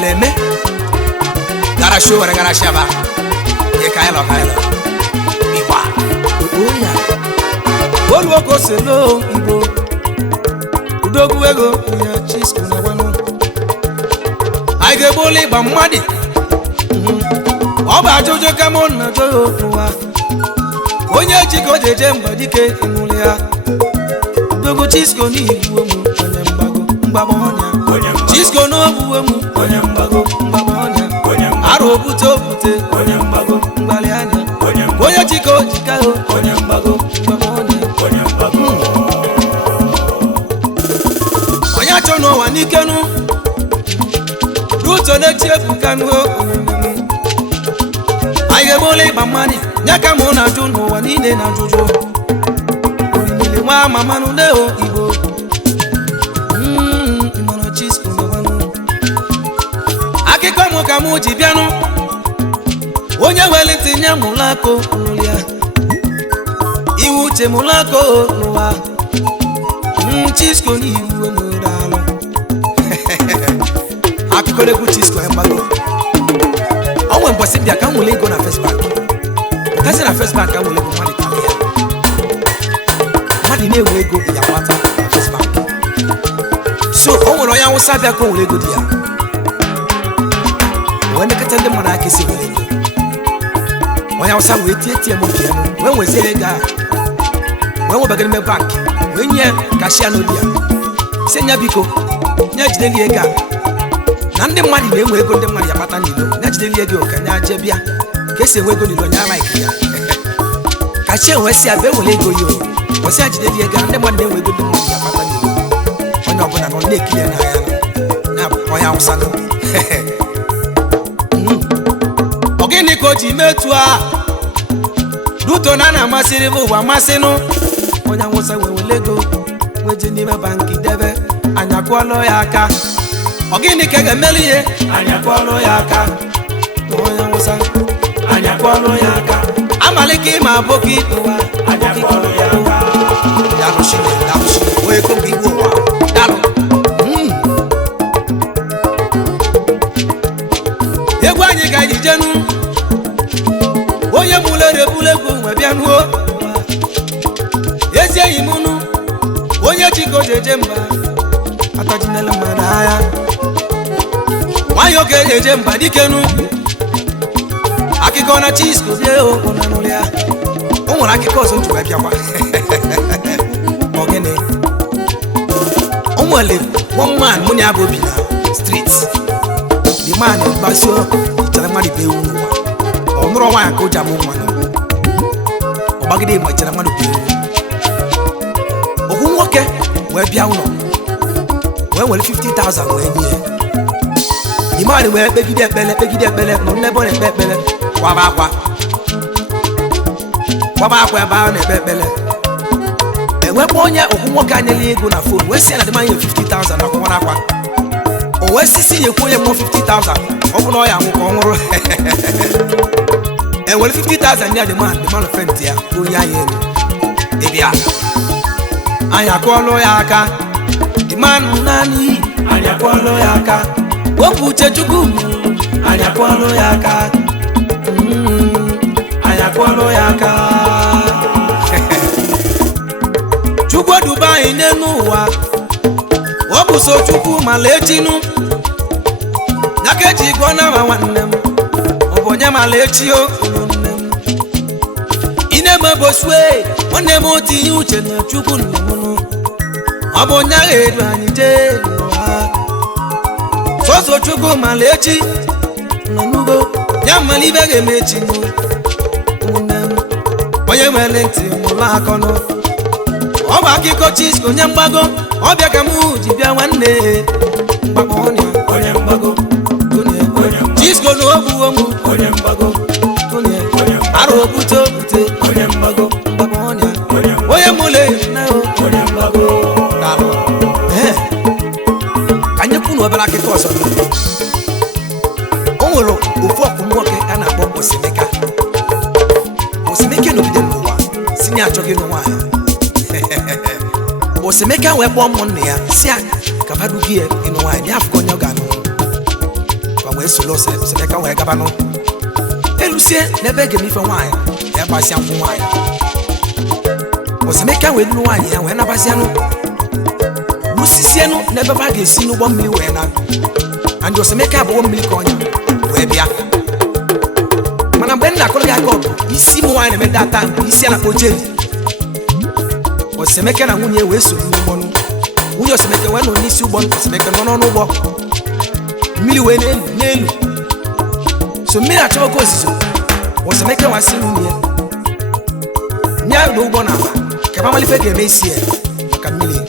leme gara show wala gara shaba ye kailo iwa oya olu ko selo Igbo udogu ego ya Chisco na wanu ai ge bole ba mmadi oba jojo kamon na jo wa onye chiko jeje mbadike inulia udogu Chisco ni Igbo mu onye mgbago onya Chisco no buwe mu onye mgbago onya aro bute onye mgbago mgbali anya onye chiko jikaho onye mgbago onya onye acho no wa nikenu ruto na chiefu kanu aye bole bamani nyaka mo na ju no wa nile na juju orimile wa mama no le o Igbo imono Chisco no wanu akiko mo ka mo ji bianu onye wele tinye mulako nulia iwu che mulako nuwa Chisco ni iwu mo dalo akiko le ku Chisco embago onwe mbosi bia kan wole go na first bank kasi na first bank kan wole go mali talia mali ne we go ya kwata na first bank so onwe ya wo sabia ko wole go dia wone katande mana akisi wole go onya wo sa we tietie mo fie no when we say ga when we begin me bank when ye cashier no dia senya biko nya jideli ega na ndị mmadụ na-enwe ego ndị mmadụ ya kpata n'ilo nya jideli ego ka nya je bia ka esi enwe ego n'ilo nya like ya cashier we si abe wole ego yo o si jideli ego ndị mmadụ na-enwe ego ndị mmadụ ya kpata n'ilo onye ọbụla nọ na-ekile na ya na onya Hausa no ogini ko ji metu a duto na na masiri bu wa masinu onya Hausa we welego weje ni banki debe anya kwolo ya aka ogini ke ga meliye anya kwolo ya aka onya Hausa anya kwolo ya aka amaliki ma boki wa anya kwolo ya aka dalo shile we ko bi wo wa dalo egwa anyi ga jijenu onye mulere bulego nwe bianu ezi eyi munu onye chiko jeje mba atajinela mara ya wayo ke jeje mba dikenu akiko na Chisco bio ona nulia o nwere akiko so ntuwe biakwa ogene o nwere one man muni abobi na street the man basio itara mari be wu onuro wa ko jamu nwanu obagide ma itara mari be ogun woke we bia uno we wele 50,000 we ni the man we begide bele no lebo ne bele wa ba ba ne bele we ponye ogun woke anyele ego na phone we see na the man 50,000 na ko na kwa o we sisi ye ko ye mo 50,000 ogun no ya nko onwuru e wele 50,000 ya the man friend ya onya ye ni ebia anya kwolo ya aka the man nani anya kwolo ya aka wopuche chukwu anya kwolo ya aka anya kwolo ya aka chukwu Dubai nenu wa wopuso chukwu malechinu nyakeji gwana wa nwannem obonye malechi o ine meboswe onne mo ti uche na chukwu nnunu obonye edu anyị je so chukwu malechi nunugo nya malibe ga mechi nnem onye nwere ntị mụla akọnụ ọ bụ akiko Chisco nya mgbago ọbịa ka mụ ji bịa nwanne mgbago onye mgbago Chisco no obuwo mu onye mgbago aro bute onye mgbago onye mule na onye mgbago dalo kanye kunu obela akiko ọsọ o nwere ofu ọkụ nwoke a na-akpọ Osimeke n'ogide n'ụwa si nye achọghị n'ụwa ya Osimeke wee kpọọ ụmụnne ya si a kabadugi ya n'ụwa ya dị afọ onye ọ ga-anụ solo Osemeka wee gaba no elusie n'ebe gem ife nwaanyị ya gbasịa nkwụ nwaanyị Osemeka wee lụrụ nwaanyị ya wee nabazịa no musisie no n'ebe ba ga-esi n'ụgbọ mmiri wee na and Osemeka bụ mmiri ka ọnya wee bịa mana mgbe nna akọrọ ya aka ọgụ isi m nwaanyị na-eme data isi a na-akpọ jeli Osemeka na nwunye wee soro n'ụgbọ nwunye Osemeka wee nọ n'isi ụgbọ Osemeka nọ n'ọnụ ụgbọ mmiri wee n'elu so mmiri achọrọ oke ozizo Osemeka wasị nwunye nye ụdọ ụgbọ n'ala ka mamalife ga-eme isi ya maka mmiri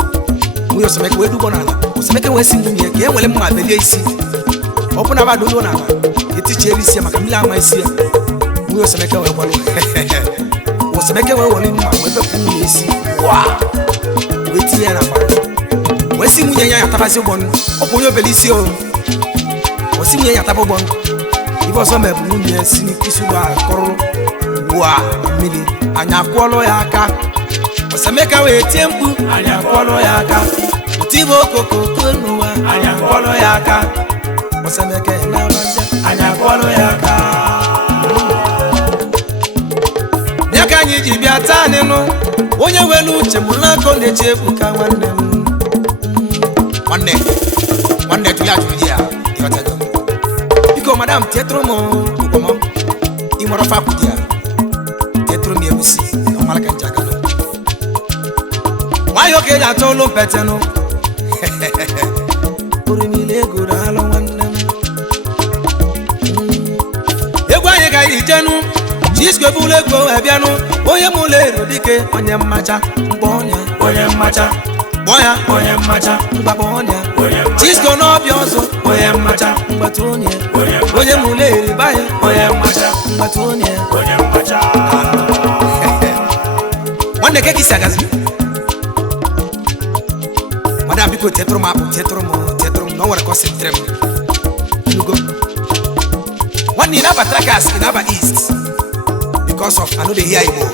nwunye Osemeka wee du ụgbọ n'ala Osemeka wee si nwunye ka e nwere mma belie isi ọ bụ na ba dolo n'ala etichiere isi ya maka mmiri ama isi ya nwunye Osemeka wee gbalụ Osemeka wee wọrọ mma wee bepụ nwunye isi wee tinye ya na akpa wee si nwunye ya yatabazi ụgbọ ọ bụ onye obele isi o osi nwunye ya taba ụgbọ ibe ọzọ mebụ nwunye si n'isi ụgbọ kọrọ mmiri anya akwụọlọ ya aka Osemeka wee tie mkpu anya akwụọlọ ya aka otibe okokoko n'ụwa anya akwụọlọ ya aka Osemeka na-abazia anya akwụọlọ ya aka ya ka anyị ji bịa taa nịnụ onye welu uche m n'akọ na-eche egwu ka nwanne m nwanne tụli ajụrụ ya ịghọtago biko madam tietụrụ m ụkpọmọ ịmọrọ fapụ di ya tietụrụ m egusi na ọmara ka nje aka nọ nwanyị oke ji atọ ụlọ mpetenụ ori niile ego alụ nwanne m egwu anyị ga ijenu Chisco ebula ego wee bịanụ onye m ụlọ ero dike onye mmacha mkpọ ọnya onye mmacha kpọ ya onye mmacha mgbakpọ ọnya Chisco n'ọbịa ọzọ onye mmacha mgbata onye onye m ụlọ eri banye onye mmacha mgbata onye nwanne ke kisi agazi madam biko tetụrụ m apụ tetụrụ m na o nwere kọsị tere m nugo nwanne ị na-aba trakas ị na-aba east because of I know they hear Igbo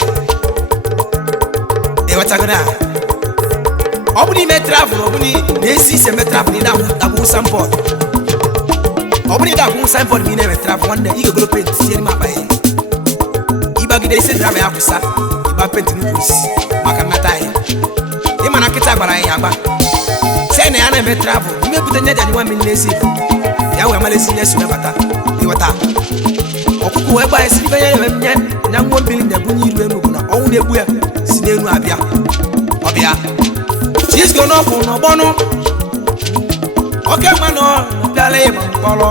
ewetago na ọ bụ n'ime travel ọ bụ na-esi ise me travel ị na-abụ signboard ọ bụ na ị na-abụ signboard gị na-eme travel nwanne ị ga-egolo paint sie n'ime akpa ya ịgbagide isi driver ya kwụsa ịgba paint n'ukwu isi maka nnata anyị ịma na nkịta gbara anyị agba sị na ya na-eme travel imepụta nye dị nwa mmiri na-esi ya wee malesi nye esi webata ịghọta ọkụkụ wee gbaa esi ibe ya nye na nwa mmiri na-ebunye iru enu bụ na ọnwụ na-egbu ya si n'enu abịa ọbịa Chisco n'ọkwụ n'ọgbọnụ oke mmanụ bịala ịgba mkpọrọ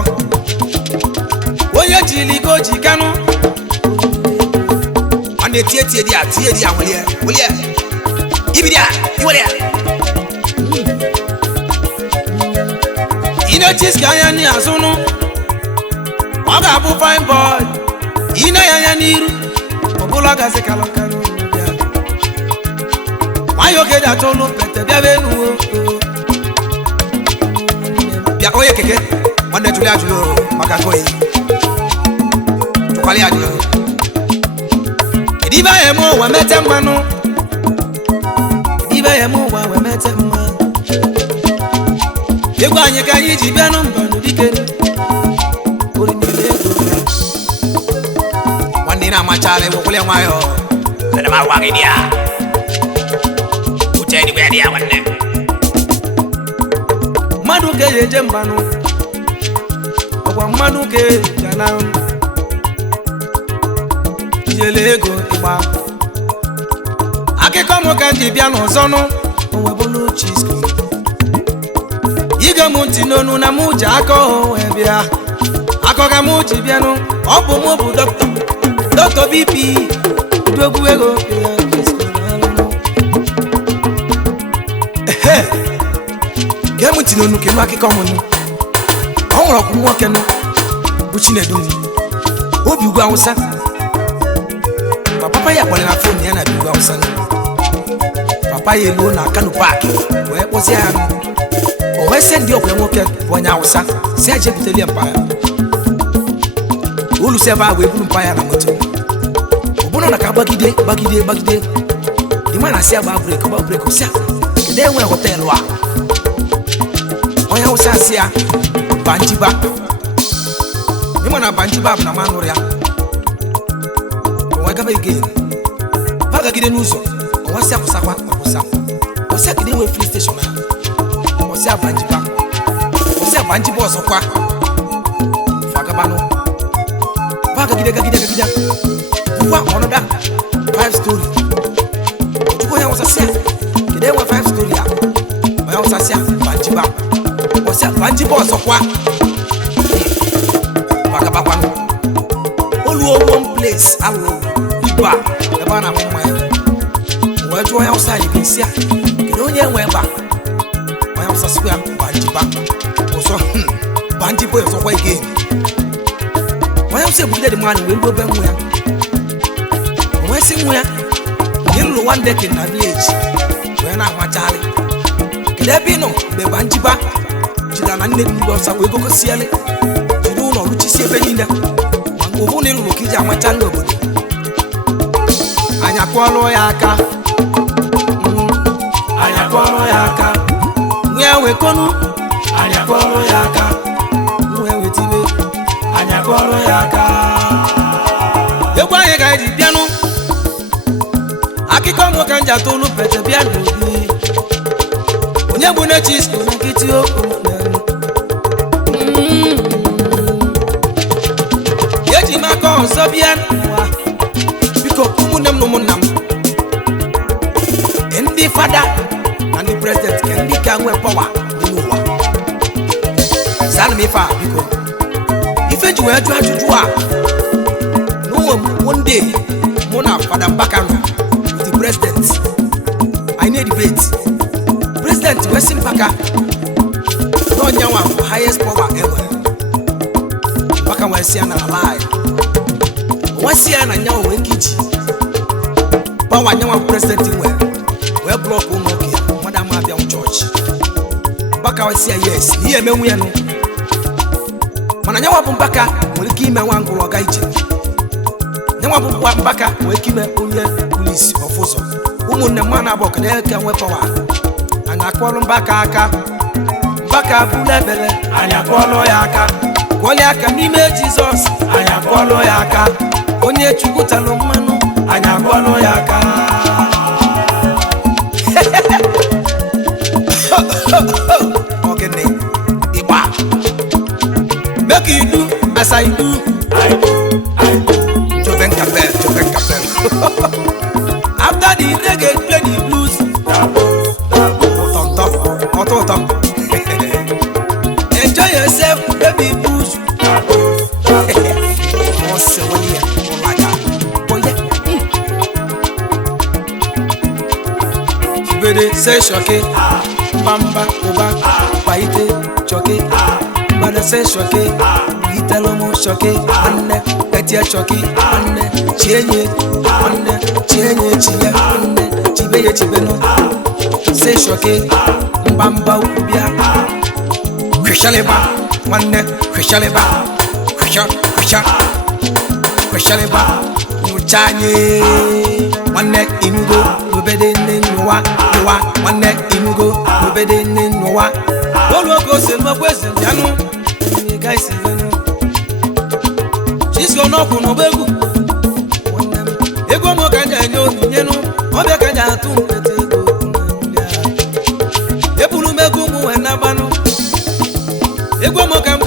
onye jiri iko ji kanụ ọ na-eti eti di ya welie ibidi ya iwere ya ine Chisco anya ni azụnụ ọ ga-abụ fine boy ine ya anya n'iru ọbụla gazi kalọkanụ nwanyị oge dị atọ ụlọ mpete bịa be enuwo bịa onye keke nwanne tụli ajụrụ maka koyi tụkwali ajụrụ ibe ya eme ụwa mete mmanụ ibe ya eme ụwa wee mete mma egwu anyị ka anyị ji bịa n'mbanụ dike nwanne na-amachala ewekwele nwayọ ana m agwa gị dị ya uche dị gwa dị ya nwanne mmadụ ka eje mbanụ ọgwa mmadụ ka eje na ijele ego ịgba akụkọ m ka ndị bịa n'ọzọnụ owebụlụ Chisco ige m ntị n'onu na m ji aka wee bịa akọga m ji bịanụ ọ bụ m bụ dọkịta BP dogwu ego gee m ntị n'onu kenu akụkọ m nụ ọ nwere ọkwụ nwoke nụ bụ Chinedu obi ugwu Awụsa papa ya kpọrọ na fon ya na ugwu Awụsa papa ya eluo na Kano Park wee kpọzie ya o wee sị ndị ọkwa nwoke bụ onye Awụsa si ya jebuteli ya mpa ya olu si ebe a wee buru mpa ya na moto ọbụna na ka gbagide dị ma na si agba brek si ya kedu enwe họteelụ a onye Awụsa si ya banjiba ịma na banji bab na manụrụ ya onwe gaba again bagagide n'ụzọ onwesi akwụsakwa akwụsa osi agide nwe free station ahụ osi abanji bab osi abanji bọ ọzọkwa fagabanụ bagagide bụkwa ọnọda 5 story ojukwu onye wụsasịa kede nwe 5 story a onye wụsasịa banji bab osi abanji bọ ọzọkwa bagabakwanụ olu one place alụ iba ebe a na-amụ mmanya wee jụọ ya ụsa anyị ga-esi a kedu onye nwe ebe a onye ụsasịkwa ya banjiba ụzọ banjiba ọzọkwa ike onye ụsa ebugide dị mmadụ wee gbobe nwa ya onwe si nwa ya nke lụrụ one decade na village wee na-amacharị kedu ebe ị nọ mgbe banjiba jidara na nne dị mgbe ọsa wee gogosiele jiri ụlọ rụchisi ebe niile ụfụ na ịlụrụ ka iji amacha ndị obodo anya kụọlụ ya aka anya kụọlụ ya aka nwe wekọnụ anya kụọlụ ya aka nwe wetibe anya kụọlụ ya aka egwu anyị ga-eji bịanụ akụkọ nwoke nji atụlụ pete bịa n'obi onye bụ na Chisco na nkịtị okwu eji maka ọzọ bịa n'ụwa biko ụmụnne m na ụmụnna m ndị fada na ndị president ka ndị ka nwee pọwa dị n'ụwa zana m ife a biko ife ji wee jụ ajụjụ a n'ụwa one day mụ na fada Mbaka nọ with the president I need debate president wee sị Mbaka na onyanwa bụ highest power ever Mbaka wee sị ya na alive wasi ya na nyawo wee kiji power nyawa president nwere wee block ụmụ oke ya mmadụ ama abịa church Mbaka wee sị ya yes ihe emenwu ya nụ mana nyawa bụ Mbaka nwere ike ime nwa ngwụrụ ọga ije nyawa bụ Mbaka nwere ike ime onye polisi ọfụzọ ụmụnne m na abụọ kede ka nwee power anyị akpọrọ Mbaka aka Mbaka bụrụ ebele anyị akpọrọ ya aka kwọlie aka n'ime Jizọs anyị akpọrọ ya aka onye chukwutalụ mmanụ anyị akpọrọ ya aka ogene ịgba make you do as I do Joven Capel after the reggae play the blues ụtọ enjoy yourself baby blues say Shoki, Bamba, Oba, Paite, Shoki, Bada say Shoki, Italomo Shoki, Anne, Petia Shoki, Anne, Chienye, Anne, Chibeno, say Shoki, Bamba, Ubia, Krishaleba, Manne, Krishaleba, Krishaleba, Muchanye, Manne, Inugo, Ubede, Nwa, Manne, Inugo, Ubede, Nwa, Olo Silva, Yanu, guys, Chisco no Begu, Ego Mokanja, Yenu, Obekanja, Epulu Megumu and Nabano, Ego Mokam,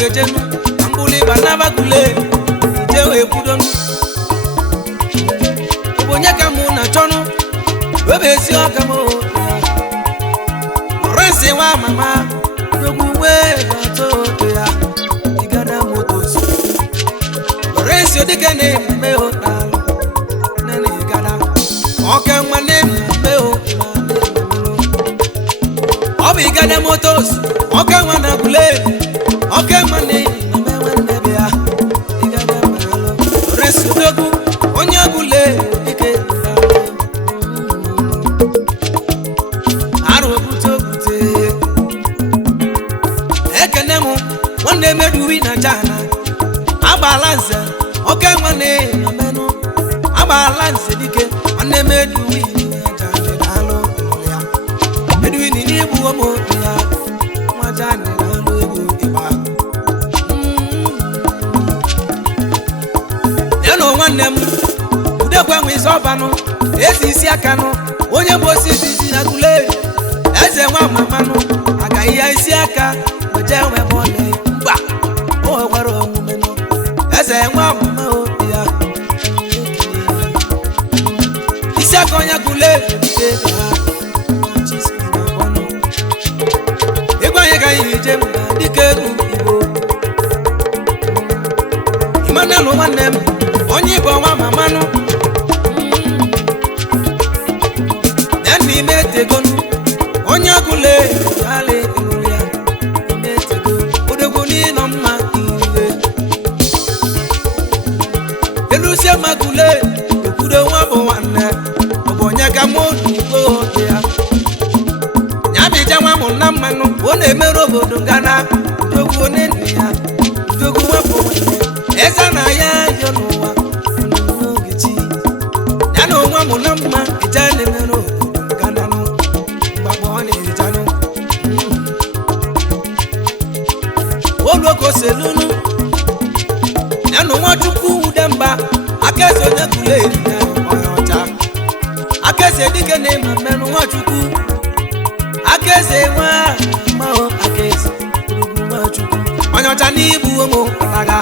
Ambuli, Banabakule, Jewe Pudon, Obonyakamuna, Chono, Webesi Okamo, Rense wa Mama, Yoguwe, Toya, Igada Motos, Rense Dicane, Meo, Nene Gada, Okam, my name, Meo, Obigada Motos, Okam, Wanabule, Okam, my name, Mea, Igada Malo, Rense Dogu, Onyabule, One medu na jana abalance oke nwane na menu abalance dike one medu na jana dalo ya medu ni ibu omo ya nwa jana dalo ebu iba nwanne m udekwe nwe izọbanụ ezi isi akanụ onye bụ osisi na Agụleri eze nwa mamanụ agaghị ya isi aka oje nwe mọle mba o nwere omume nụ eze nwa mama obi ya isi aka onye Agụleri ike ha Chisco na-agbanụ ịgwa anyị ka ihe ije mba dịka egwu Igbo Imanelu nwanne m onye Igbo nwa mamanụ n'ime tegonu onye Agụleri ala ịnụrụ ya ime tego odogwu n'ịnọ mma ire elusie Agụleri okwudo nwa bụ nwanne ọ bụ onye ka mụ n'Igbo ya nyabija nwa mụ na mmanụ ọ na-emerụ obodo ngana odogwu onye nne ya odogwu nwa bụ nwanne eze na ya yo n'ụwa n'oge chi ya na onwe mụ na mma ije na-emerụ oloko selunu nenu Nwachukwu udemba akeze onye Agụleri na ọcha akeze dike na ememenu Nwachukwu akeze nwa mao akeze Nwachukwu onye ọcha n'ibu ụmụ alaga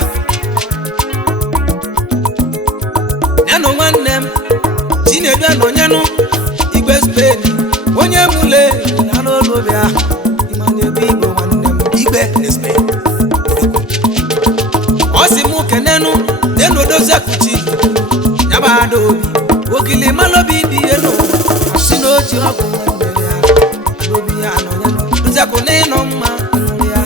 nenu nwanne m Chinedu anonyenu Igwe Spain onye mule na n'olobia imanye ebe Igbo nwanne m Igwe Spain Osimu kenenu nenu doze kuchi nyabado obi ogili malobi di eno asinoji ọkụ nwanne ya obi ya anonyenu doze ku n'ịnọ mma ya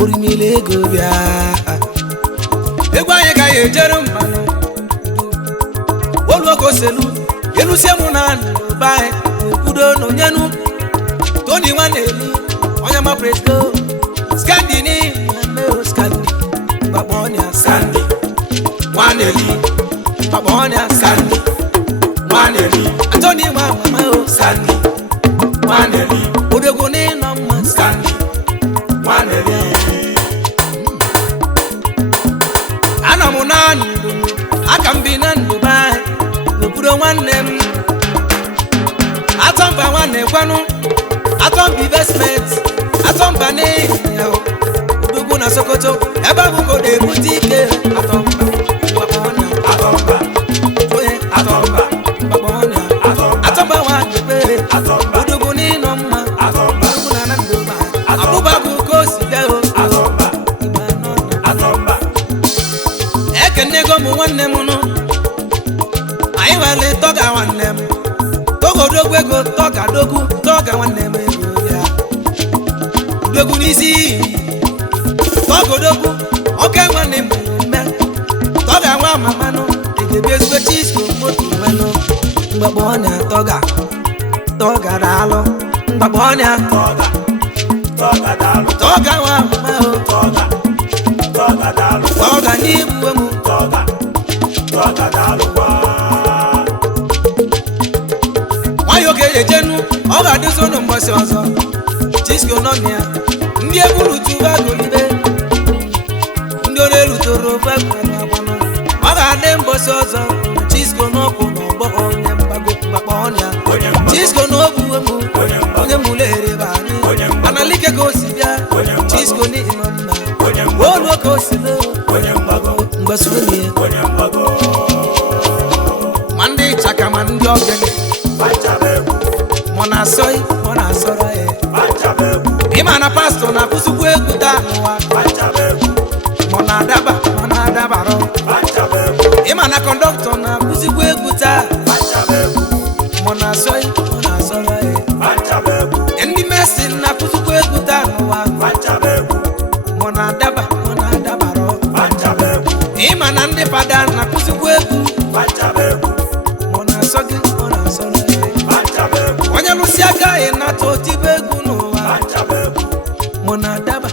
orimile ego bịa egwu anyị ga ya ejere mmanụ oloko selu elusie mụ na ndụba ekwudo n'onyenu Tony Nwaneli onye ma presto Scandini meo Scandi Babonia Scandi Nwaneli Babonia Scandi Nwaneli Tony mama o Scandi Nwaneli odogwu n'ịnọ mma Scandi Nwaneli ana mụ na ndụ aka m bi na ndụ ba n'obodo nwanne m atọmba nwanne kwanụ Atomba investment Atomba n'iya udugwu na Sokoto ebe abụko na-ebute ike Atomba Babonia Atomba oye Atomba Babonia Atomba nwanyebe udugwu n'ịnọ mma udugwu na na ndụba abụbagụ ka o si bịa Atomba Atomba ekenego m nwanne m nụ anyị nwere tọga nwanne m togodogwu ego tọga dogwu tọga nwanne m odogwu n'isi togodogwu oke nwanne m mme tọga nwa mamanụ egebi ezigbo Chisco Umuleri mgbagbonya tọga daalụ mgbagbonya tọga nwa mama tọga n'ibu emu nwanyị oke ejenu ọ ga-adịso n'ụbọchị ọzọ Chisco nọ ya ndị eburu tuba golibe ndị ọ na-elutoro ofe agbanụ ọ ga-adị mbọsị ọzọ Chisco n'ọkwụ n'ọgbọ onye mgbagbonya Chisco n'obu emu onye Umuleri ebe anyị analike ka o si bịa Chisco n'ịnọ mma olu ka o si mgbasonye ma ndị chaka ma ndị ogene mona soy mona soro ịma na pastọ na-akụzikwa egwu taa n'ụwa mona adabaro ịma na kọndọktọ na-akụzikwa egwu taa mona soy mona soro ndị mesin na-akụzikwa egwu taa n'ụwa mona adabaro ịma na ndị fada na-akụzikwa egwu mona sogi mona soro onye lụsi aka ị na-atụ otibe egwu n'ụwa mona adaba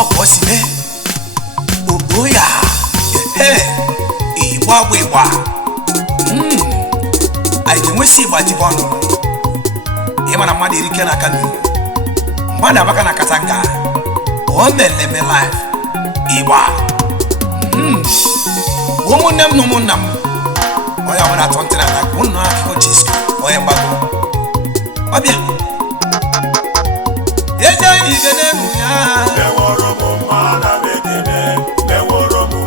ọkọ si me ogo ya igba igba ai de nwesi igba ti bonu e mana mmadụ erike na kanu mmadụ abaka na katanga o meleme life igba ụmụnne m na ụmụnna m onye ọbụla tọntịra na ụnụ akụkọ Chisco onye mgbago ọbịa eze igene nụ ya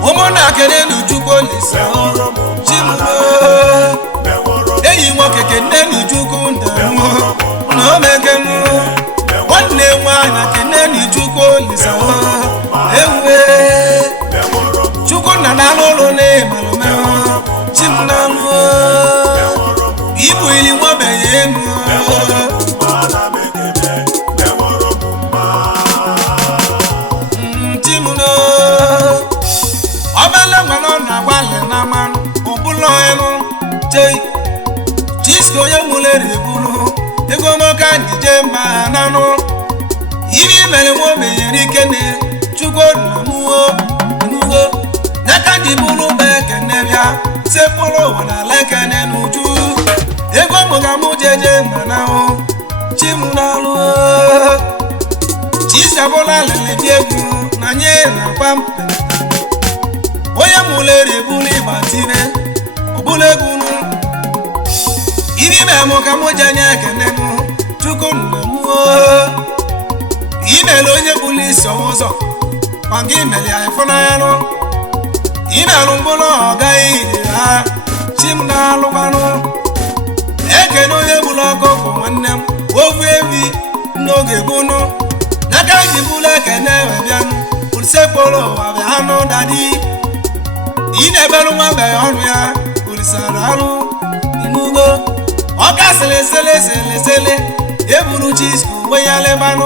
ụmụnna kene n'Ujukwu Olise Chimulo eyi nwoke kene n'Ujukwu Ndamụ na omekenu nwanne nwaanyị kene n'Ujukwu Olise ewe Chukwu nna na n'ụlọ na-emalụme Chimunamu ibu ili nwabenye enu Chimulo ọbala nwanọ na-agbalị na mmanụ ọbụla enu chei Chisco Umuleri ebulu ego moka ndije mba nanụ iri mere nwobenye ikene Chukwu nnamuo nugo n'aka ndị bụrụ bekene bịa sepụrụ wana lekene n'uju ego mụgamụ jeje manahụ Chimunalu Chisco abụla lele dị egwu na nye na pampe onye Umuleri ebulu ịgbatire ọbụla egwu iri memụ ka mụ jenye ekene mụ Chukwu nnamuo imele onye bụrụ isi ọwụzọ ma gị imele ya ịfụnanyanụ imerụ mkpụrụ ọgaghị iri ha Chimunalu ekene onye bụrụ ọkụkọ nwanne m ofu evi n'oge gbunu n'aka ji bụrụ ekene webianụ olisekporo ụwa bịanụ dadi ị na-eberụ nwabeghị ọnụ ya olisara arụ inugo ọka selesele eburu Chisco uwe ya lebanụ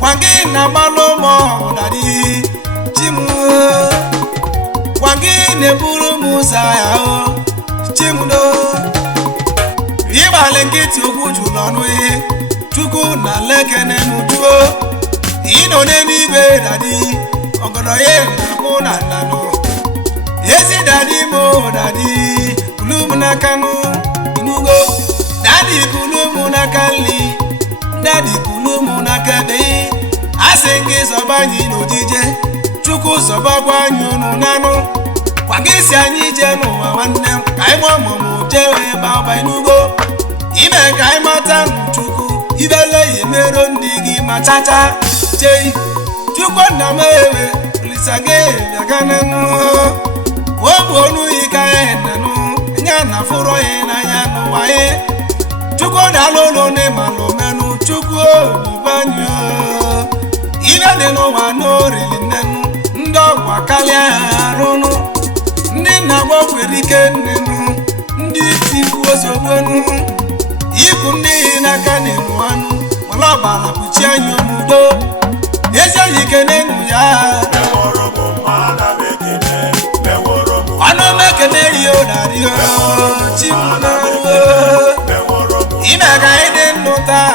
kwa gị na mmanụ ụmụ dadi kwa gị na-eburu m ụzọ ya Chimulo ịgbalị nkịtị okwu jụrụ ọnụ ihe Chukwu na lekene n'ujuo ịnọ n'eluigwe dadi ọgọdọ ya na-akpụ na nnanụ ezi dadi mo dadi kulu m n'aka nụ inugo dadi kulu m n'aka nli dadi kulu m n'aka ebe asị gị zọba anyị n'ojije Chukwu zọbakwa anyị unu nanụ kwa gị si anyị jee n'ụwa nwanne m ka anyị mụọ ọmụmụ jee wee baa ụba inugo ime ka anyị mata Chukwu ibele ya emero ndị gị ma chacha chei Chukwu nna m ewe Olise gị bịagananụ o bụ onu ike anyị nanụ nya na fụrụ ya n'anya n'ụwa ya Chukwu na-alụ ụlọ n'ịmalụ menụ Chukwu obibanyo ibe dị n'ụwa n'orili nnenụ ndị ọgwụ akarịa ha arụnụ ndị nna-agba nwere ike nnenụ ndị tikwu ozogbonụ ikwu ndị ihe n'aka na-enu anụ wala ọbara kpuchi anyị omudo ezi oyi kenenu ya ọnụ mekene rio na rio Chimunalu ime ka anyị dị ndụ taa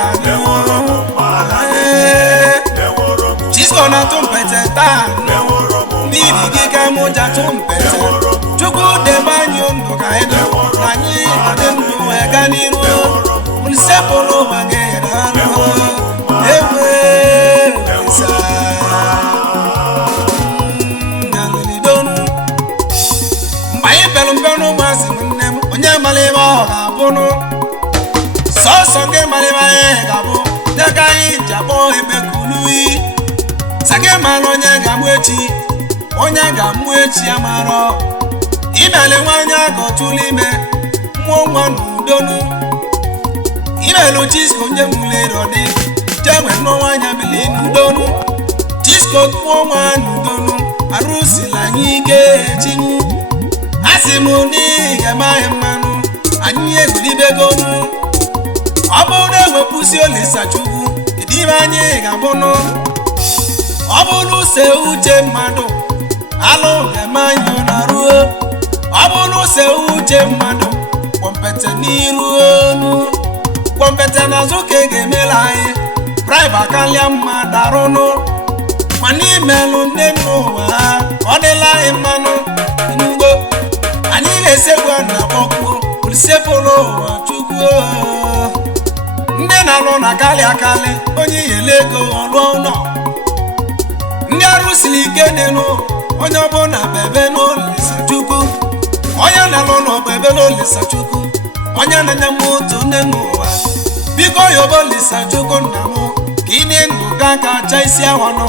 Chisco na-atụ mpete taa n'ibi gị ka mụja tụ mpete Chukwu debe anyị ndụ ka anyị dị na anyị adị ndụ wee gaa n'iru olisepụrụ ụwa gị ranụ ewe Olise nyalilidonu mgbe anyị pelụ mpe n'ụmụazị nne m onye mara ebe ọ ga-abụnụ sọsọ gị mara ebe anyị ga-abụ dịka anyị ji akpọ ebekuluyi sage mara onye ga-amụ echi onye ga-amụ echi amarọ imele nwanyị agọtụlụ ime mmụọ nwa n'udonu imelu Chisco onye Umuleri ọdị jenwe n'ọnwanya bili n'udonu Chisco mmụọ nwa n'udonu arụsila anyị ike echinwu asị m n'ihi ga-emaghị mmanụ anyị egwulibegonu ọ bụrụ na ewepụsi Olise Chukwu ibe anyị ga-abụnụ ọ bụrụ se uche mmadụ alụ ga-eme anyị na-aruo ọ bụrụ se uche mmadụ kpọmpete n'iru onu kpọmpete n'azụ ka ga-emela anyị praịva karịa mma darụnụ Mani melu nenu wa odela imanu nugo ani lesegwa na boku ulisepolo wa chukwu ndị na-alụ na kali akali onye yelego ọlụ ụlọ ndị arụsiri ike nenu onye ọbụla bebe n'olisa chukwu onye na-alụ na bebe n'olisa chukwu onye na-anya moto nenu ụwa biko yobo lisa chukwu nna m ka ị na-enụ ga kacha isi awanọ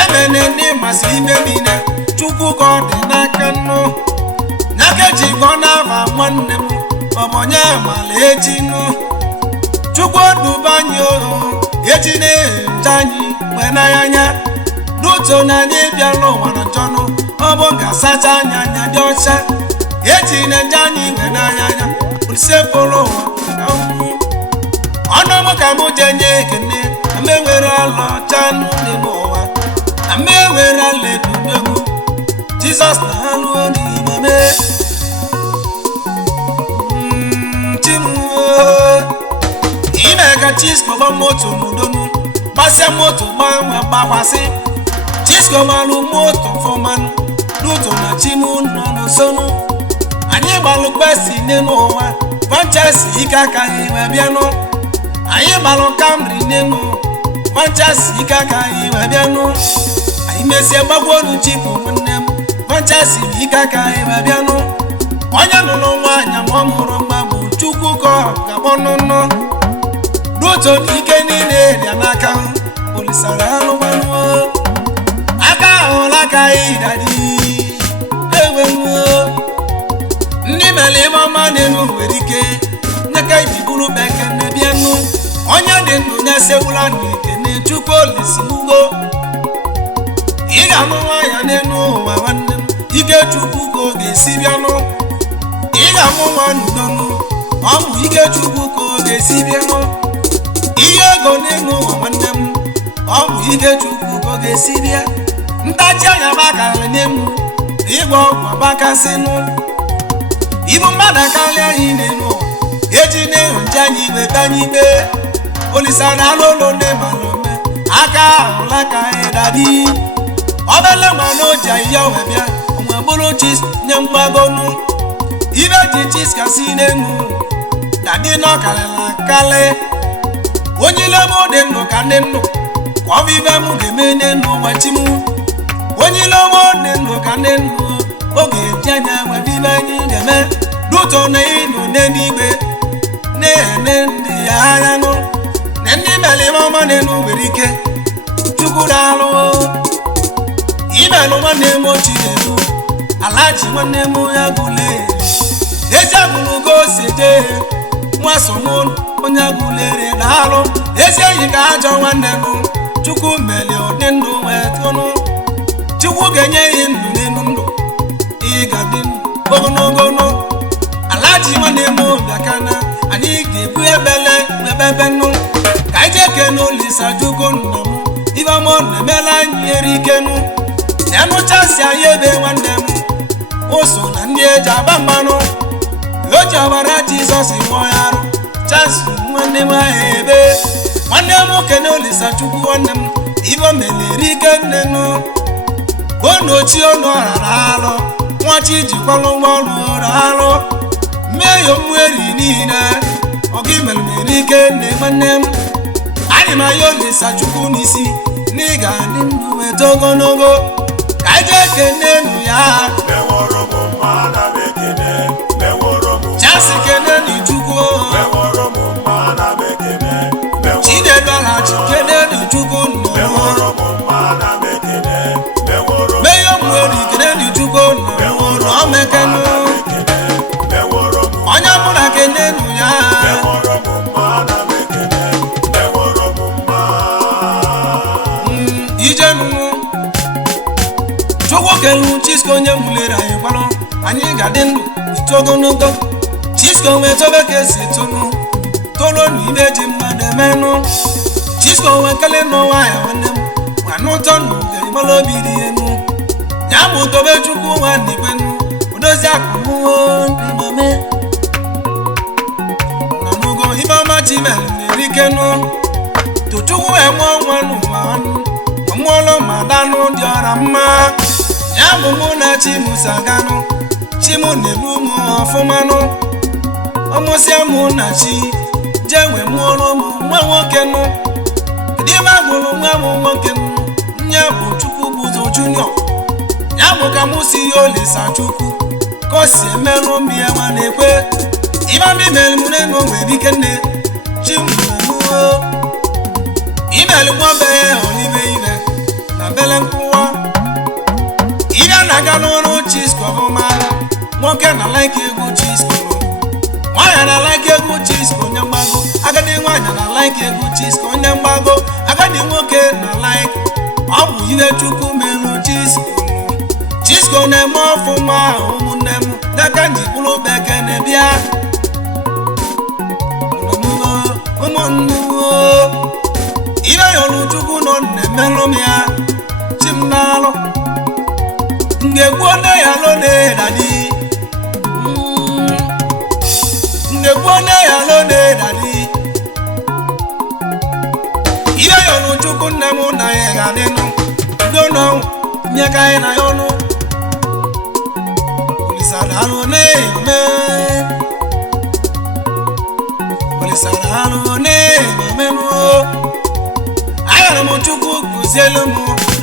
emene ndị masị ime niile chukwu ka ọ dị n'aka nnụ n'aka ji gọ n'afa nwanne m ọbọnye mala echi nụ chukwu dubanye oho echi na-eje anyị mgbe n'anya n'otu na anyị bịala ụwa na njọnụ ọ bụ ga-asacha anya anya dị ọcha echi na-eje anyị mgbe n'anya ulisepụrụ ụwa ọnụ m ka m je nye ekene ama enwere ala ọcha n'ime ụwa ama enwere ala edumegwu Jizọs na anụ n'ime ime ka Chisco gba moto n'udonu gbasịa moto gbakwasị Chisco malụ moto fọmanụ n'ụtọ na chimu nọ n'usonu anyị gbalụ kpesi n'elu ụwa fanchesi ike akaghị wee bịanụ anyị gbalụ Camry n'elu fanchesi ike akaghị wee bịanụ anyị mesie gbagwonu chipu nwanne m fanchesi ike akaghị wee bịanụ onye nụrụ nwaanyị ma ọ mụrụ mma bụ chukwu ka ọ ga-akpọ nnụnụ n'otu ike niile dị n'aka olisara anụmanụ aka ahụla ka ịdadị enwewo ndị mere ịma ọma n'elu nwere ike nyeka iji bụrụ bekene bịanụ onye dị ndụ na-esewula n'ikene chukwu olisi ugbo ị ga-anụ nwaanyị n'elu ụwa nwanne m ike chukwu ka ọ ga-esi bịanụ ị ga-amụ nwa n'udonu ọ bụ ike chukwu ka ọ ga-esi bịanụ ihe ego n'elu ụwa nwanne m ọ bụ ike chukwu ka ọ ga-esi bịa ntachi anya gbakarịrị n'elu ịgba ọgwụ agbakasịnụ ibu mmadụ akarịa anyị n'elu eji na-ehu nje anyị iwe banye ikpe olisa na alụ ụlọ nne malome aka ahụla ka anyị dadi obele mana o ji ahịhịa wee bịa onwe bụrụ chis nye mgbagonu ibe ji chis kasị n'elu dadi n'ọkarịla akali onye ile m dị ndụ ka ndị ndụ ka ọ bụ ibe m ga-eme n'elu ụwa chi m onye ile m dị ndụ ka ndị ndụ oge eji anya nwebe ibe anyị ga-eme n'ụtọ na ịnụ n'eluigwe na-ene ndị ya anya nụ na ndị mere ime ọma n'elu nwere ike chukwu na-alụ imelụ nwanne m ochi n'elu alaji nwanne m ya gụle ezi agụlụgo osede nwa somụ onye agụlere na-alụ ezi enyi ka ajọ nwanne m chukwu meli ụdị ndụ wee tụnụ chukwu ga-enye ya ndụ n'elu ndụ ị ga-adị ogologo nụ alaji nwanne m bịakana anyị ga-ebu ebele ebebe nụ ka anyị jee kene olisa chukwu nna m ibe ọma na-emela anyị eri ike nụ na nụchasị anyị ebe nwanne m o so na ndị eji aba mmanụ o ji ọbara Jizọs nwụọ ya arụ chasị nwanne m ahụ ebe nwanne m kene olisa chukwu nwanne m ibe o meleri ike nne nụ onochi ọnụ rara alụ nwachi jikwalụ ụgbọ ọrụ alụ mee ya omweri niile ọga imeriri ike nne nwanne m anyị ma ya olisa chukwu n'isi na ị ga-adị ndụ weta ogologo ka anyị jee kenenu ya chasị kenenu chukwu chidebalachi kenenu chukwu nọ mee ya omweri kenenu chukwu nọ omekenu onye mụra kenenu ya chukwu kelu Chisco onye Umuleri anyị gwarụ anyị ga-adị ndụ ito ogologo Chisco wee tobe ka esi etonu tolo n'ibe ji mmadụ emenụ Chisco wee kele n'ụwa ya nwanne m nwanụ ụtọ ndụ ga-egbala obi dị enu ya bụ tobe chukwu nwa n'igwenu udozi akụmụo n'imame na n'ugo ibe ọma chimel na-erikenu tochukwu wee mụọ nwa n'ụwa ọnụ ma mụọlọ madanụ dị ọra mma ya bụ mụ na chimusa ganụ chimu na-ebu m ọfụmanụ ọmụsịa mụ na chi jewe mụọrụ m nwa nwoke nụ dịba gburu nwa m nwoke m nye bụ chukwu bụzo junior ya bụ ka mụ si ya olisa chukwu ka o si emerụ m ya nwa na-ekwe ịba m imeli m nne na nwere ike nne chimuo imeli nwabeghị olibe ibe na bele nkwụwa ịbịa na-aga n'ọrụ Chisco ọfụma nwoke na like egwu Chisco nwaanyị na like egwu Chisco onye mgbago agadi nwaanyị na like egwu Chisco onye mgbago agadi nwoke na like ọ bụ ihe chukwu merụ Chisco na-eme ọfụma ụmụnne m n'aka ndị bụrụ bekee bịa ụmụnne ihe yọrụ chukwu nọ na-emerụ m ya chimnalụ ngegbuo nne ya lụ na-edadi ngegbuo nne ya lụ na-edadi ihe yọrụ chukwu nne m na ya ga-adịnụ ndonọ nye ka anyị na ya ọnụ olisadalụ na-eme olisadalụ na-eme ayọrọ m chukwu kụzielu m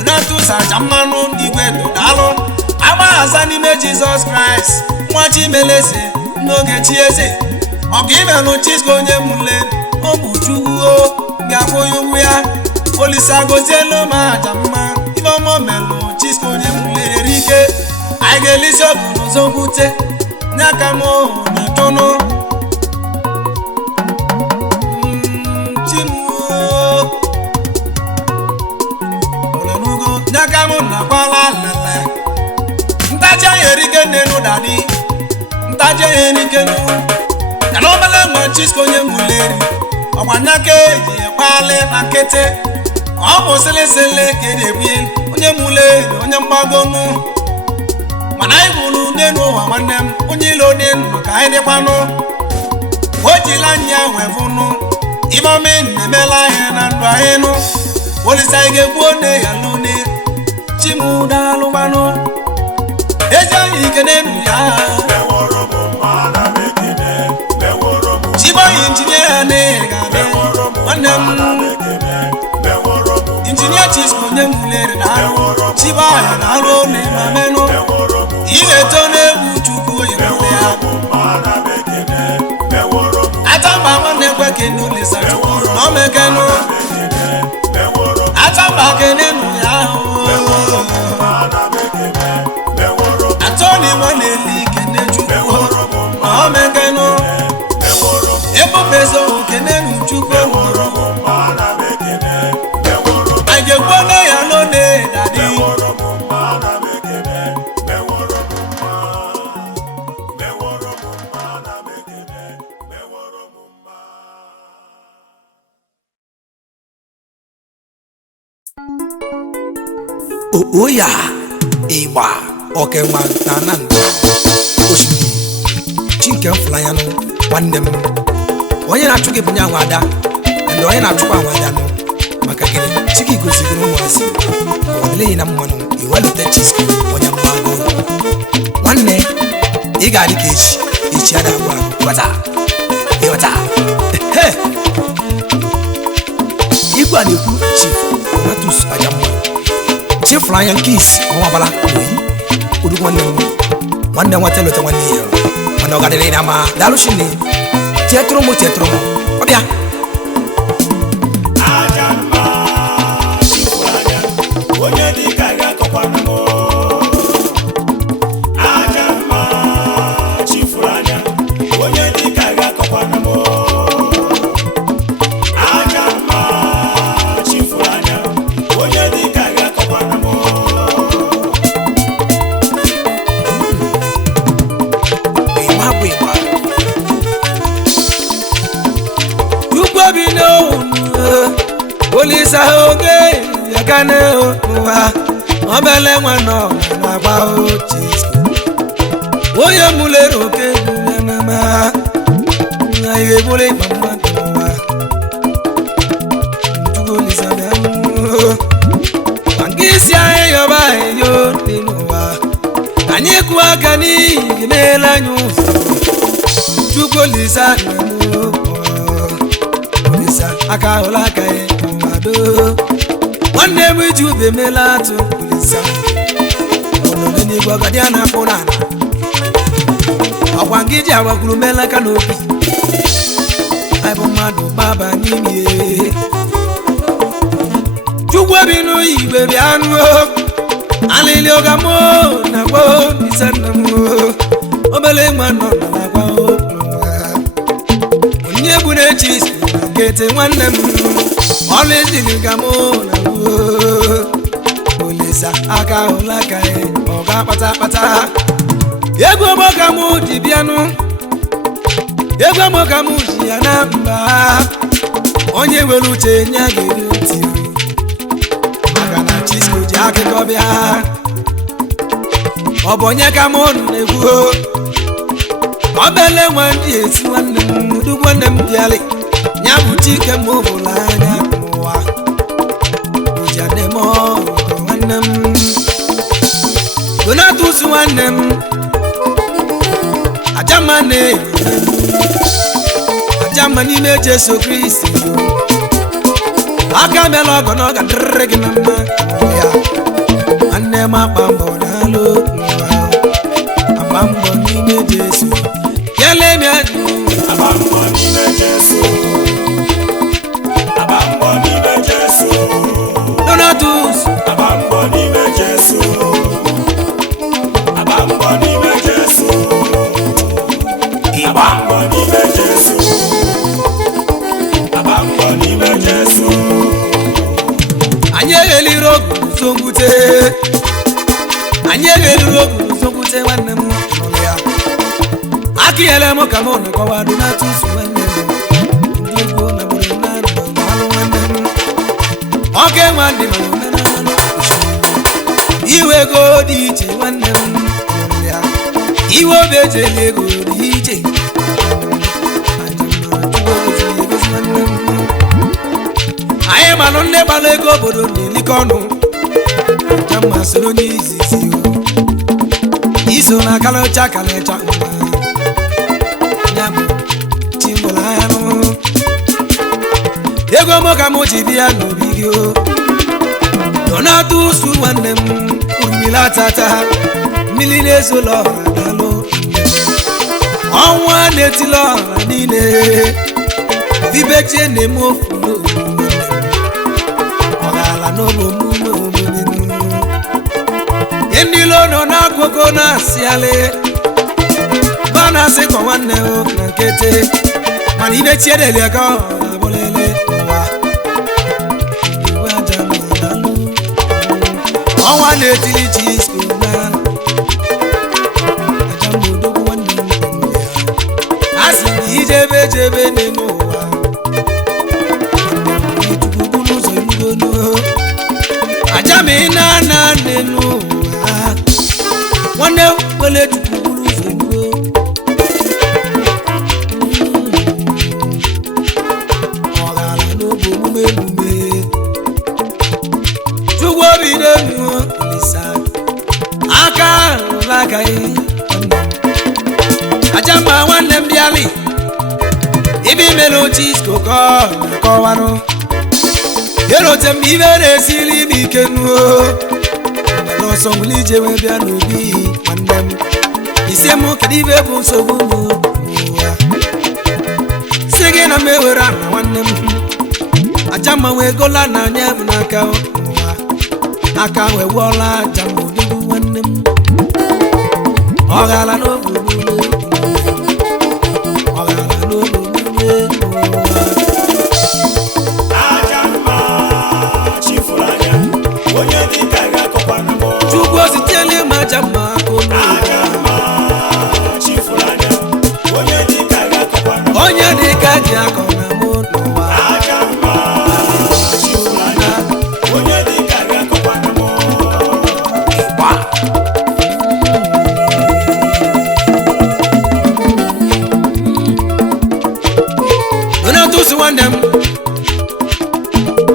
na-atụsaja mmanụ igwe dodalụ agbaghaza n'ime Jizọs Kraịst nwa Chimeleze n'oge chi eze ọga imelụ Chisco onye mụle ọ bụ chukwu ga-akwụ ya ụgwọ ya olisa gozielu m aja mma ibe ọmọ melụ Chisco onye mụlerere ike anyị ga-elisi ọbụ n'ụzọ gwute n'aka m na tụnụ n'aka m na-akwala lele ntaji anyị erike n'elu dadi ntaji anyị erike n'elu ka na obele nwa Chisco onye mụleri ọgwa n'aka eji ekpali na nkịtị ọ bụ sịlịsịlị ka eji ebie onye mụleri onye mgbagonu mana anyị bụrụ n'elu ụwa nwanne m onye ilo dị ndụ ka anyị dịkwanụ o jila anya wee fụnụ imame na-emela anyị na ndụ anyị nụ olisa anyị ga-egbuo nne ya lune chimudalụmanụ ezi anyị ike n'elu ya chiboyi injinia ya na-egade nwanne m injinia Chisco onye mụleri na-arụ chiboyi na-arụ ole ma menụ ị ga-eto n'egwu chukwu onye mụle ya atamba nwanne kwe kene olisa chukwu na o mekenụ atamba kenenu ya ahụ atoni nwaneli kene chukwu na o mekenụ ebubezo kenenu chukwu anyị ga-egbuo nne ya n'one dadi oya ịgba ọkenwa na nando osimiri chinke mfụlanyanụ nwanne m onye na-achụ gị bunye anwa ada ndị onye na-achụkwa anwa ada nụ maka gịnị chiki gozigoro ụmụasị ọdịleghị na mmanụ iwelute Chisco onye mgbago nwanne ị ga-adị ka echi ada agwa ịghọta igwe a na-ekwu Chief Donatus Ajamma chefuru anya nke isi ọnwa gbara oyi odugwu nwanne nwata lota nwanne ya mana ọ gadịrị na ma daalụ Chineke tetụrụ m ọbịa onye dị ka ya kọkwana m Ajamma chifuru anya onye dị ka ya kọkwana m Ajamma chifuru anya onye dị ka ya kọkwana m ịgba ugbo bi n'onu olisa oge yakane ụwa obele nwa nọ na-agba Chisco onye mụleri oke na ihe ebule ịgba mmadụ n'ụwa Makani Gimela News Chukolisa Lisa Akaola Kae Mado one day with you be Melato Lisa Only Guagadiana Ponana Awangija Wakulumela Kanopi Ibomado Baba Nimi Chugwabino Ibebiano Aliliogamo Nago Nisanamo Obele Mano Nago Nyebune Chisco getting one them always in Gamo Polisa Akaola Kae Oga Pata Yego Mokamu Dibiano Yego Mokamu Dianamba Onye Weluche Nyagiri Magana Chisco Jake Kobia Obonye Kamon Nebu Obele Wandi Esi Wandem Du Wandem Diali Nyabuchike Movolanya Moa Ujanemo Wandem Donatus Wandem Ajamane Ajamani me Jesu Christi Akamelo Gonoga Dreginama Anema Bambo Dalo Abambo Nime Jesu Yalemia Abambo Nime Jesu Abambo Nime Jesu Donatus Abambo Nime Jesu Abambo Nime Jesu Abambo Nime Jesu Abambo Nime Jesu Anyeli rogu zongute Anyeli rogu zongute wanemu Akiele mokamone kwa Donatus wanemu Ndigo na burunana Malo wanemu Oke wandi malonana Iwe go DJ wanemu Iwe beje lego DJ Aye malonde balego bodo nilikonu Jama solo nyizizi Iso na kalocha kalecha Nyamu chimbola yano Yego moka mochi bia no video Donatus wanem Urmila tata Miline solo dalo Onwa netilo nine Vibeche nemo fulo Ogala no bomu Endilo no na koko na siale Bana se kwa wane o nankete Mani beche dele ka bolele wa Iwa jamu dalu Onwa netili Chisco na Ajamu dogu wane Asi jebe nemo wa Itubugu zo yugono Ajame na neno One day we'll let you lose and go. All I know, me. To what be done, listen. I can't like I jump my one them daily. If you melodies go call, you know, tell me very silly, me can some lije we bia no bi mandem isemu kadibe bu so bu sege na mewera na wanem ajama we gola na nyam na ka aka we wola jamu digu wanem ogala no bu ogala no bu Ajama chifuranya onye dikaga kopana mo Chugozi tele majama kono Chifuranya onye dikaga kopana mo Onye dikaga kona mono wa Chifuranya onye dikaga kopana mo Donatus wanem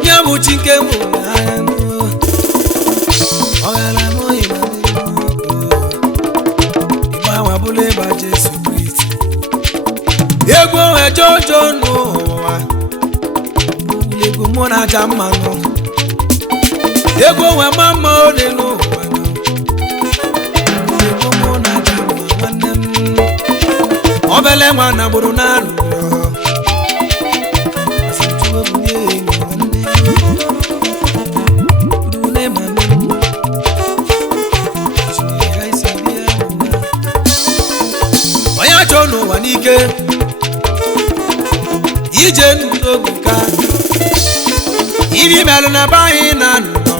Nyamu chinke mu Ogala mo imame jono wa ego mo na jamma no ego we mama o de no ego mo na jamma wanem obele nwa na buru na no asintuwe bunye wanem dune mama oya jono wa nike ije n'obuka iri melu na bayi na no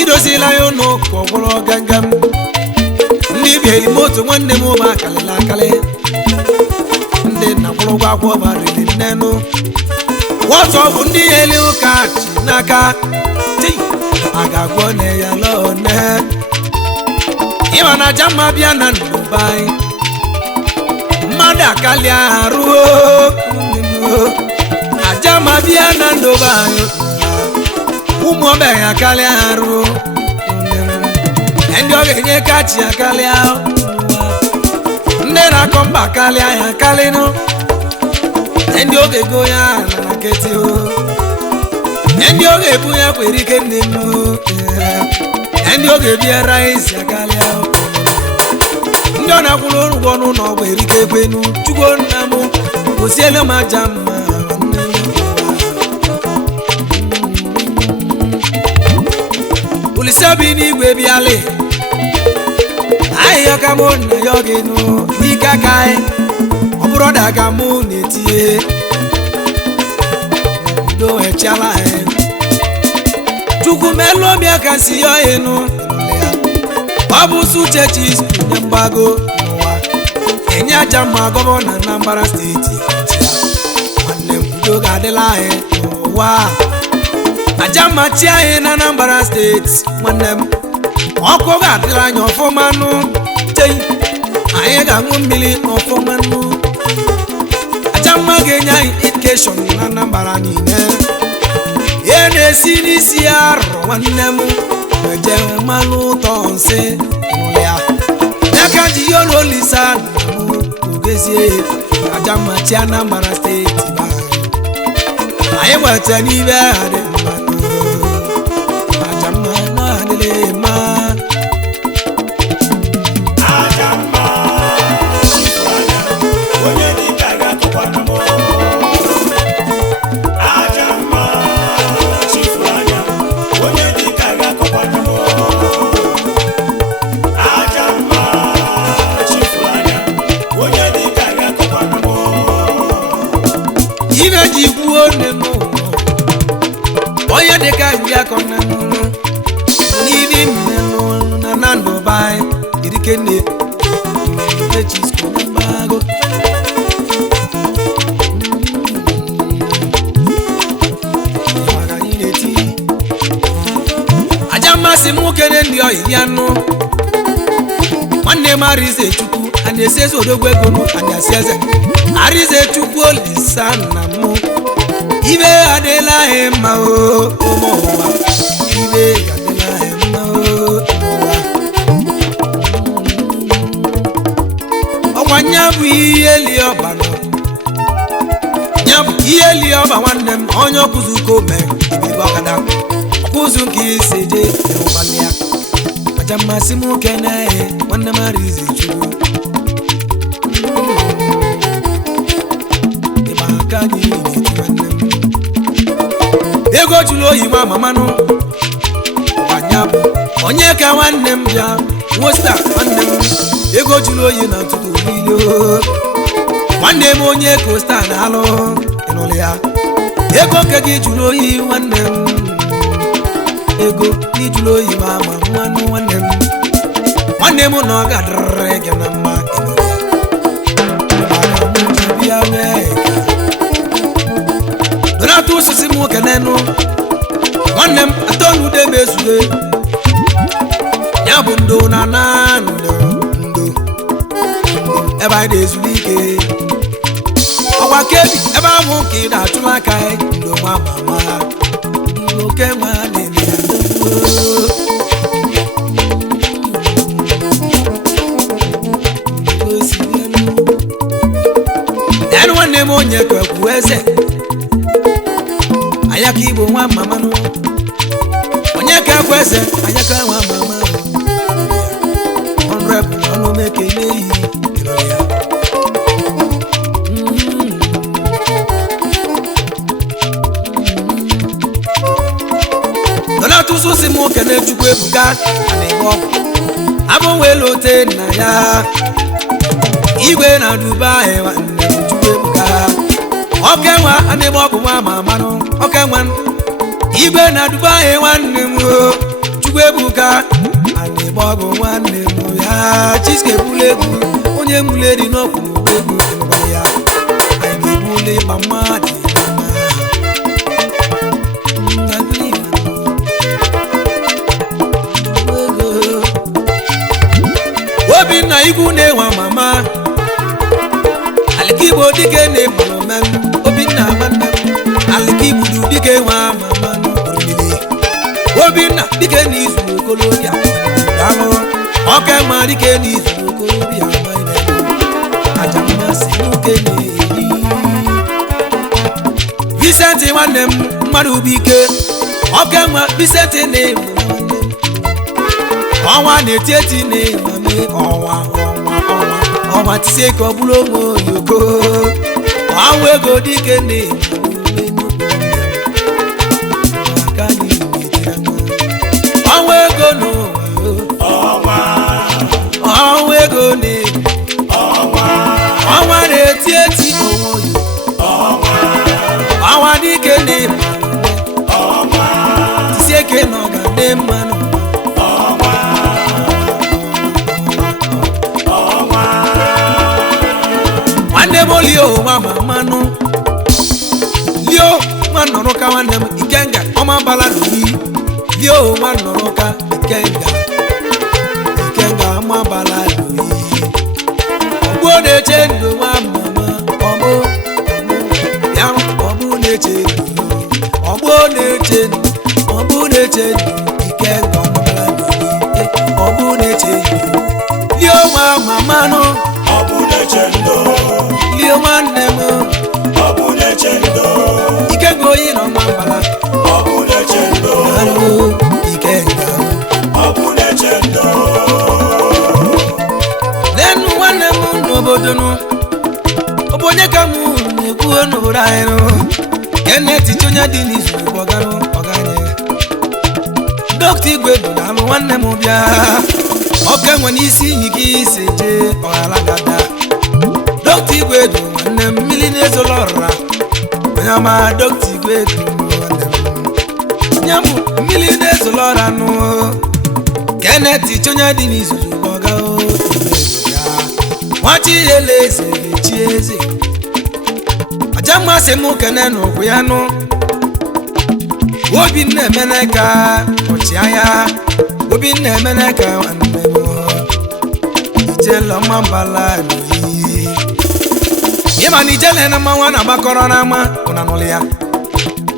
idozila yo no kwọgbọrọ gangam ndị bieli moto nwanne m ma kalịla akali ndị na kwụrụgwa akwọ barili nnenu wọtọ bụ ndị eli ụka chi n'aka ti agagwọ na ya lọne ịma na jamma bịa na ndụ bayi mmadụ akali arụ ajama bịa na ndụ bayi ụmụ ogbenye akali arụ ndị ọ ga-enye kachi akali ahụ ndị na-akọ mba akali ahịa akalịnụ ndị oge go ya na nkịtị ndị oge ebu ya kwere ike nne m ndị oge bịara isi akali ahụ ndị ọ na-akwụrụ ụgwọ n'ụlọ ọgwụ erike ekwenu chukwu nna m gosiele m aja mma Ulisabi n'igwe bịalị ahịhịa ka mụ na ya gị nụ n'ike aka anyị ọ bụrụ da ka mụ na-etinye do echala anyị chukwu melụ obi aka si ya enu ọ bụ suche Chisco nye mgbago n'ụwa enye aja mma gọvanọ na Anambra steeti nwanne m udo ga-adịla anyị n'ụwa aja mma chi anyị na Anambra steeti nwanne m ọkụ ga-adịla anyị ọfụma nụ anyị ga-aṅụ mmiri ọfụma nụ aja mma ga-enye anyị edukeshọn na Anambra niile ihe na-esi n'isi arụ nwanne m eje mmanụ ụtọ nsị ya n'aka ji ihe ọrụ olisa na m ogezie aja mma chi Anambra steeti ba anyị nweta n'ibe ha dị mma onye dịka nri akọ na n'ibi mmenụ na ndụ baị irike nne Chisco mgbago aja mmasị m kene ndị oyi ya nụ nwanne m Arize Chukwu a na-esi eze odogwu ego nụ a na-asị eze Arize Chukwu olisa nna m ibe adịla anyị mma ụmụ ụwa ibe adịla anyị mma ụwa ọkwa nya bụ ihe li ọba nọ nya bụ ihe li ọba nwanne m onye ọkụzụ ka o mee ibibi ọkada ọkụzụ nke isi je ụbalị ya aja mmasị m kene nwanne m Arize Chukwu ịgba aka gị n'eti nwanne m ego jụrụ oyi nwa mamanụ anya bụ onye ka nwanne m bịa nwosta nwanne m ego jụrụ oyi na ntụtụ niile nwanne m onye kosta na-alụ ịnụlụ ya ego nke gị jụrụ oyi nwanne m ego ijụrụ oyi ma mmanụ nwanne m na ọ ga-adịrịrị gị na mma ịnụlụ ya donatu osisi m nwoke n'enu nwanne m atọnụ ude bụ ezughe ya bụ ndo na ndo ebe anyị na-ezuli ike ọgwa kebi ebe ahụ ka ị na-atụla aka ndo nwa mama oke nwa na-eme ya nwanne m anyaka nwa mama honorable ọnụ meke n'eyi ya dọla tụsụ si m kene Chukwu ebuka na-eme ọkụ abụ welote na ya igwe na Dubai nwanne m Chukwu ebuka okenwa anịgba ọkụ nwa ma manụ okenwa igwe na Dubai nwanne m Chukwu ebuka anịgba ọkụ nwanne m ya Chisco Umuleri onye Umuleri n'ọkụ egwu ngwa ya anyị ga-ebule ịgba mmadụ Obinna igwu na-enwa mama Alikibo dike na-ebolo men Obinna nwanne Alikibo dike nwa mama n'oriri Obinna dike n'izu okolobịa Dalo Okenwa dike n'izu okolobịa aja mmasị nwoke na-eri Vincent nwanne m mmadụ bụ ike Okenwa Vincent na-ebolo ọnwa na-eti eti na-emame ọnwa tisie ka ọ bụrụ onwe oyoko ọnwa ego dike ọnwa ego n'ụwa ọnwa ego ọnwa na-eti eti ọnwa dike tisie ke na ọ ga dị mmanụ Lio mama manu Lio manoroka wanem ikenga oma baladu Lio manoroka ikenga oma baladu Obone chendo mama omo ya obone chendo ikenga oma baladu obone chendo Lio mama manu obone chendo Lio nwanne m obune chendo Ikenga oyi nọ n'ambala obune chendo Alụ Ikenga obune chendo Lenu nwanne m n'obodo nụ Obonye ka m na-ekwu n'obodo anyị nụ Kenneth Ichonya dị n'izu ọganụ ọganye Dr. Igwe bụ na alụ nwanne m bịa Okenwe n'isi iyi gị isi je ọghara gada Dr. Igwe dị nwanne m mmiri na-ezolo ọrịa onye ọma Dr. Igwe dị nwanne m nye m mmiri na-ezolo ọrịa nụ Kenneth Ichonya dị n'izuzu ọga nwachi ele eze ga-echi eze aja mmasị m kene n'ụkwụ ya nụ Obinna Emeneka ọchịagha Obinna Emeneka nwanne m ijele ọmambala n'oyi Yema ni ijele na mmanwa na agbakọrọ n'ama ụna n'ụlọ ya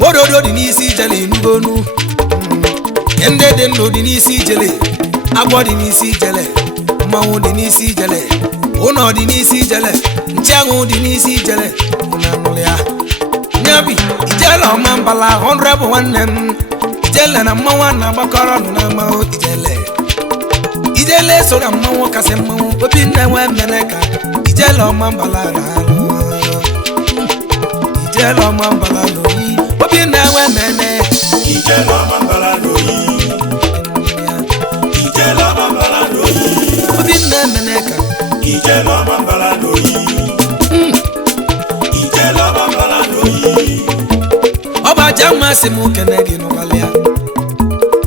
ododo dị n'isi ijele inugonu ndị dị ndụ dị n'isi ijele agwọ dị n'isi ijele mmanwụ dị n'isi ijele ụnọ dị n'isi ijele nchianwụ dị n'isi ijele ụna n'ụlọ ya nyabi ijele ọmambala 100 bụ nwanne m ijele na mmanwa na agbakọrọ nụ n'ama ijele so na mmanwụ kasị mmanwụ Obinna Emeneka ijele ọmambala n'alụ ijele ọmambala n'oyi Obinna Emeneka ijele ọmambala n'oyi ijele ọmambala n'oyi Obinna Emeneka ijele ọmambala n'oyi ijele ọmambala n'oyi ọba aja mmasị m kene gị n'ụbalị ya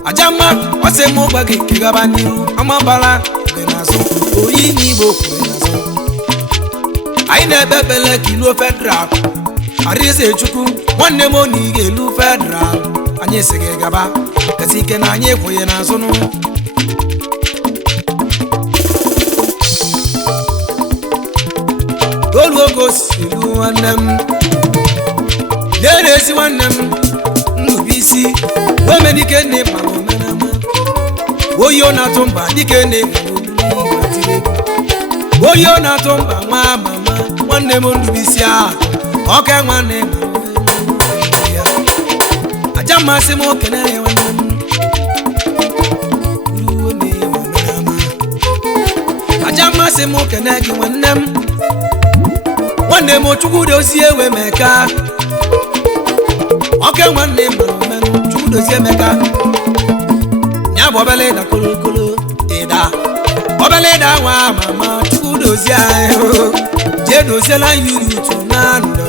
aja mma ọsị m gwa gị ka gaba n'ihu ọmambala gị n'azụ oyi n'Igbo kwuru n'azụ anyị na-ebe ekpele ka ilu federal Arize Chukwu nwanne m na ị ga-elu federal anyị si gị gaba kasị ike na anyị ekwughị n'azụ nụ olu ogo silu nwanne m na-esi nwanne m Ndubuisi ome dike nne mara omenama oyi ọ na-atụ mba dike nne oyi ọ na-atụ mba nwa mama nwanne m Ndubuisi ahụ ọka nwanne ya aja mmasị m okene ya nwanne m asị m kene gị nwanne m Chukwu dozie ewe meka oke nwanne m Chukwu dozie emeka ya bụ obele da kolokolo ịda obele da nwa mama Chukwu dozie anyị je doziela yurutu na ndụ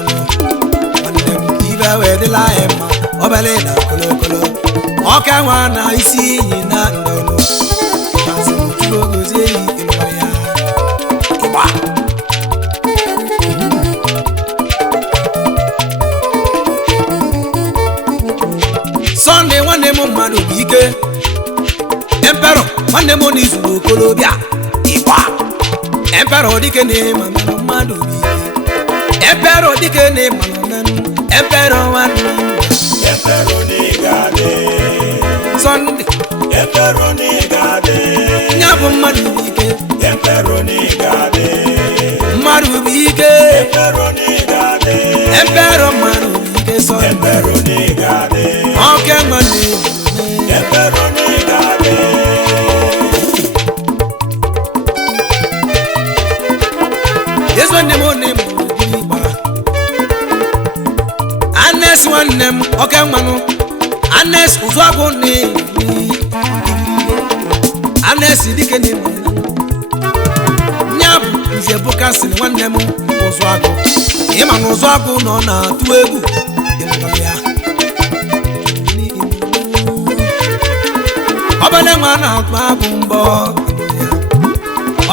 nwanne m ibe wee dịla anyị mma obele da kolokolo oke nwa na isi iyi na ndụ asị m Chukwu dozie yi ịnụwa ya ịgba Sunday nwanne m mmadụ bụ ike Emperor nwanne m n'izuru okolobịa ịgba Emperor dike na-ema mmadụ bụ ike Emperor dike na-ema Emperor nwanne Emperor n'igade Sunday Emperor n'igade nya bụ mmadụ bụ ike Emperor n'igade mmadụ bụ ike Emperor n'igade Emperor mmadụ bụ ike Sunday Emperor n'igade oke nwanne Emperor n'igade Yesu nwanne m one m ịgba Anes nwanne m oke mmanụ Anes Uzuagwu nne Anes dike na ịma nya bụ nze bụkasị nwanne m Uzuagwu ịma na Uzuagwu nọ na-atụ egwu ya obele nwa na-akpa agụ mbọ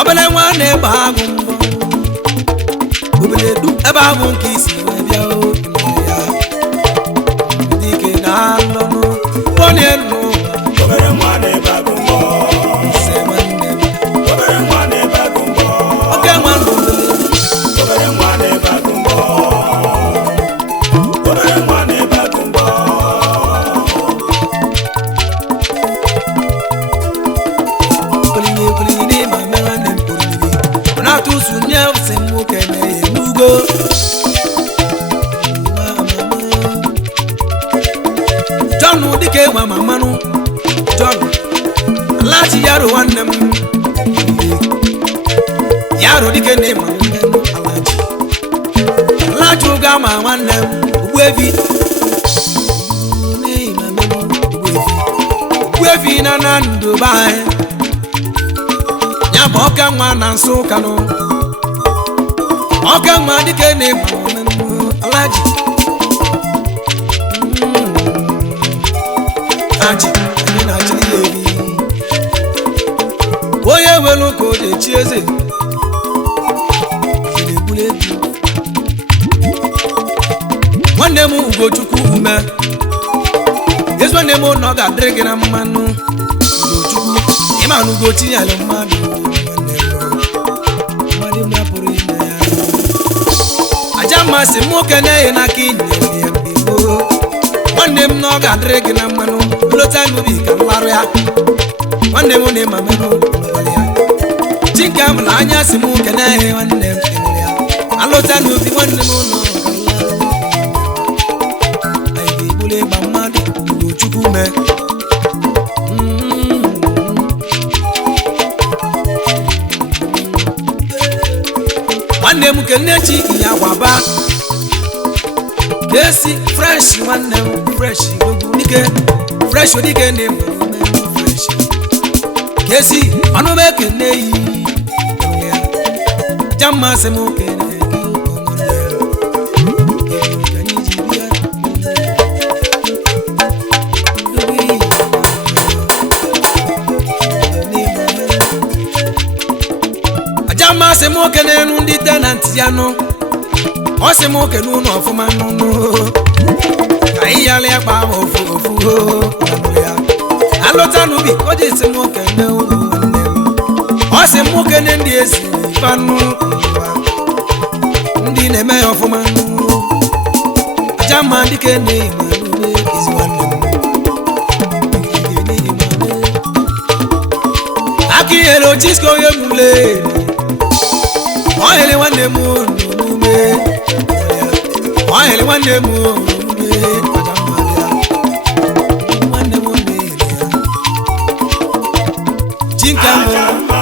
obele nwa na-egbe agụ mbọ obele du ebe agụ nke isi wee bịa ya dike na-alọnụ onye nụ obere nwa na-ebe agụ mbọ ise nwanne m obere nwa na-ebe agụ mbọ oke nwa nụ obere nwa na-ebe agụ mbọ obere nwa na-ebe agụ mbọ olinye n'ịma mme nwanne m olinye ọ na-atụsu nye ose m nwoke na-ehe n'ugo John dike nwa ma mmanụ John Alaji Yaro nwanne m Yaro dike na-ema Alaji ụga ma nwanne m Ogbuefi Ogbuefi na ndụ be anyị ya bụ ọka nwa na Nsụka nụ ọka nwa dike na-ema Alaji Aji anyị na-achị ya ebi onye nwere ụka o ji echi eze na-egbuli egwu nwanne m Ugochukwu ume ezi nwanne m na ọ ga-adịrị gị na mmanụ Ugochukwu ịma na Ugochi nyere mmadụ mmadụ mapụrụ ime ya aja mmasị m nwoke na-eyi n'aka inye ya mgbe nwanne m na ọ ga-adịrị gị na mmanụ lota n'ubi ka m larụ ya nwanne m na ịma menụ ya chike m na anya si m kene ehe nwanne m ịnụrụ ya alụta n'ubi nwanne m nọ anyị ga-egbuli ịgba mmadụ Ugochukwu mee nwanne m kene chi ya gwaba Desi fresh nwanne m fresh ogwu dike fresh dike na eme fresh Kesi ọnụ m ekene yi jamma se m kene jamma se m kene ndị tenant ya nụ ọ sị m oke n'ụlọ ọfụma n'ụlọ ka anyị yala ya kpaa ma ofu ya alụta n'ubi o ji esi m oke nne ụlọ nwanne m ọ sị m oke ndị ezi fanụ ndị na-eme ya ọfụma n'ụlọ aja mma dike na-eme ezi nwanne m aka ihere Chisco Umuleri ọ nyere nwanne m n'omume Oye nwanne m nwanne m Chinka m